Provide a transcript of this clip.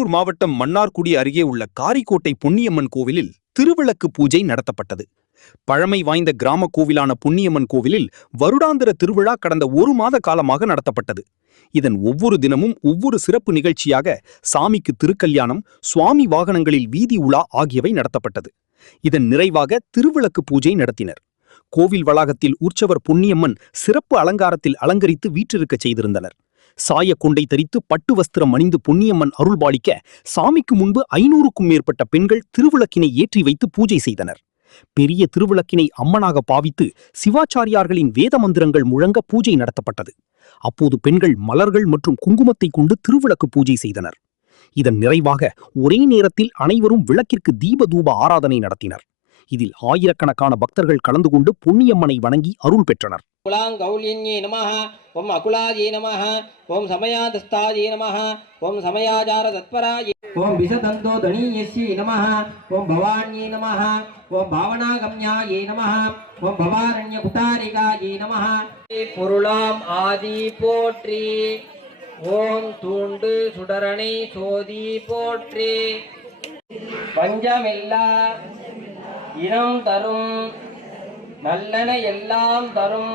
திருவாரூர் மாவட்டம் மன்னார்குடி அருகே உள்ள காரிக்கோட்டை பொன்னியம்மன் கோவிலில் திருவிளக்கு பூஜை நடத்தப்பட்டது. பழமை வாய்ந்த கிராம கோவிலான பொன்னியம்மன் கோவிலில் வருடாந்திர திருவிழா கடந்த 1 மாத காலமாக நடத்தப்பட்டது. இதன் ஒவ்வொரு தினமும் ஒவ்வொரு சிறப்பு நிகழ்ச்சியாக சாமிக்கு திருக்கல்யாணம், சுவாமி வாகனங்களில் வீதி உலா ஆகியவை நடத்தப்பட்டது. இதன் நிறைவாக திருவிளக்கு பூஜை நடத்தினர். கோவில் வளாகத்தில் உற்சவர் பொன்னியம்மன் சிறப்பு அலங்காரத்தில் அலங்கரித்து வீற்றிருக்கச் செய்திருந்தனர். சாய கொண்டை தரித்து பட்டு வஸ்திரம் அணிந்து பொன்னியம்மன் அருள்பாலிக்க சாமிக்கு முன்பு 500க்கும் மேற்பட்ட பெண்கள் திருவிளக்கினை ஏற்றி வைத்து பூஜை செய்தனர். பெரிய திருவிளக்கினை அம்மனாக பாவித்து சிவாச்சாரியார்களின் வேத மந்திரங்கள் முழங்க பூஜை நடத்தப்பட்டது. அப்போது பெண்கள் மலர்கள் மற்றும் குங்குமத்தை கொண்டு திருவிளக்கு பூஜை செய்தனர். இதன் நிறைவாக ஒரே நேரத்தில் அனைவரும் விளக்கிற்கு தீப தூப ஆராதனை நடத்தினர். இதில் ஆயிரக்கணக்கான பக்தர்கள் கலந்து கொண்டு பொன்னியம்மனை வணங்கி அருள் பெற்றனர். குலாங்கௌல்யன்யே நமஹ, ஓம் அகுலாஜே நமஹ, ஓம் சமயாதஸ்தாஜே நமஹ, ஓம் சமயாச்சார தத்பராஜே, ஓம் விசதந்தோ தனீயஸ்யே நமஹ, ஓம் பவான்யே நமஹ, ஓம் பாவனாகம்யாயே நமஹ, ஓம் பவாரண்ய புதாரிகாயே நமஹ. பொருளாம் ஆதி போற்றி, ஓம் தூண்டு சுடரணை சோதி போற்றி. பஞ்சமில்லா இனம் தரும் நல்லன எல்லாம் தரும்